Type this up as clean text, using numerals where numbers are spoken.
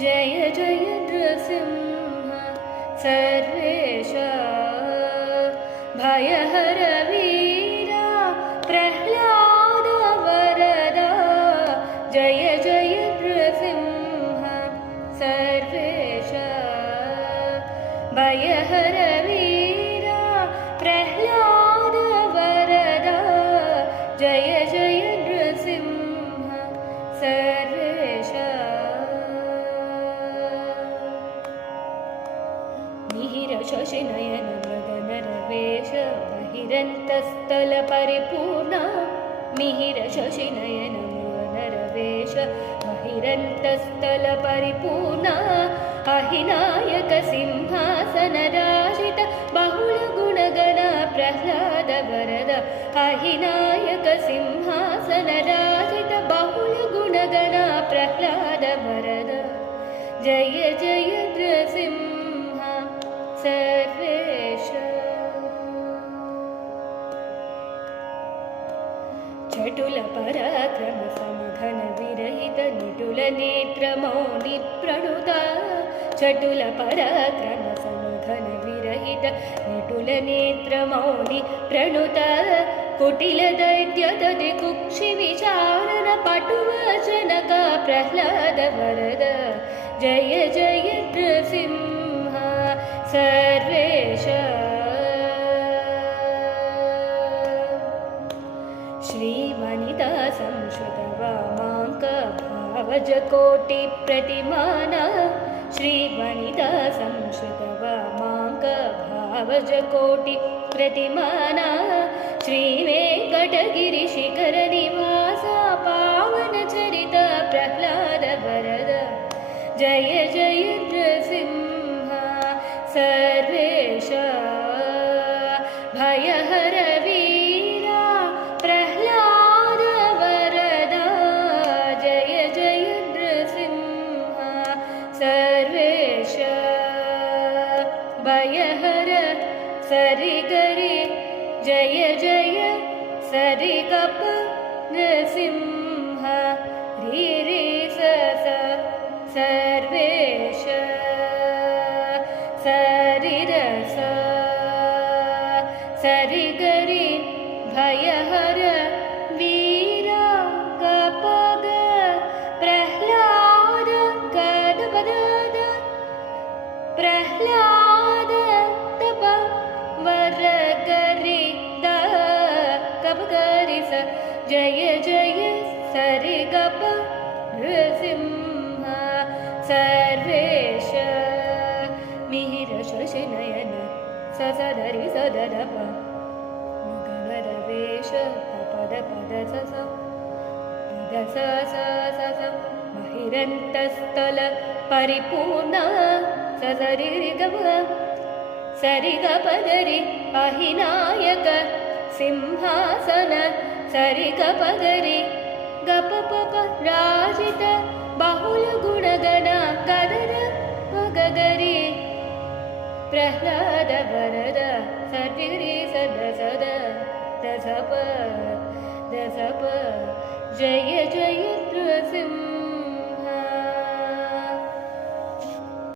जय जय नृसिंह सर्वेश भयहर वीरा प्रह्लाद वरदा जय जय नृसिंह सर्वेश भयहर वीरा प्रह्लाद वरदा जय जय नृसिंह सर्वेश मिहिर शशिनयन गगन रवेश बहिरन्तस्थल परिपूर्ण मिहिर शशिनयन गगन रवेश बहिरन्तस्थल परिपूर्ण अहिनायक सिंहासन राजित बहुल गुणगण प्रह्लाद वरद अहिनायक सिंहासन राजित बहुल गुणगण प्रह्लाद वरद जय जय नृसिंह सर्वेश चटुल पराक्रम समघन विरहित निटुल नेत्र मौनि प्रणुता चटुल पराक्रम समघन विरहित निटुल नेत्र मौनि प्रणुता कुटिल दैत्य ददि कुक्षि विचारण पटुवचनक प्रह्लाद वरद जय जय नृसिंह सर्वेश श्रीवनिता संश्रुत वामाङ्क भावज कोटि प्रतिमान श्रीवनिता संश्रुत वामाङ्क भावज कोटि प्रतिमान श्रीवेङ्कटगिरि शिखर निवास पावन चरित प्रह्लाद वरद जय जय नृसिंह सर्वेश भयहर वीरा प्रह्लाद वरदा जय जय नृसिंह सर्वेश भयहर सरिगरि जय जय सरिगप नृसिंह रि रि स सर्वेश सरिरस सरिगरि भयहर वीरा गपग प्रह्लाद गदबदद प्रह्लाद तप वरगरि द गपगरि स जय जय सरिगप नृसिंह सर्वेश मिहिर शशिनयन ससदरि सददप गगन रवेश पद पद सस पद स स स बहिरन्तस्थल परिपूर्ण ससरि गप सरि गपगरि अहिनायक सिंहासन सरि गपगरि गप पप राजित बहुल गुणगण गदर गगरि प्रह्लाद वरद सटिरि सद सद दसप जय जय नृसिंह।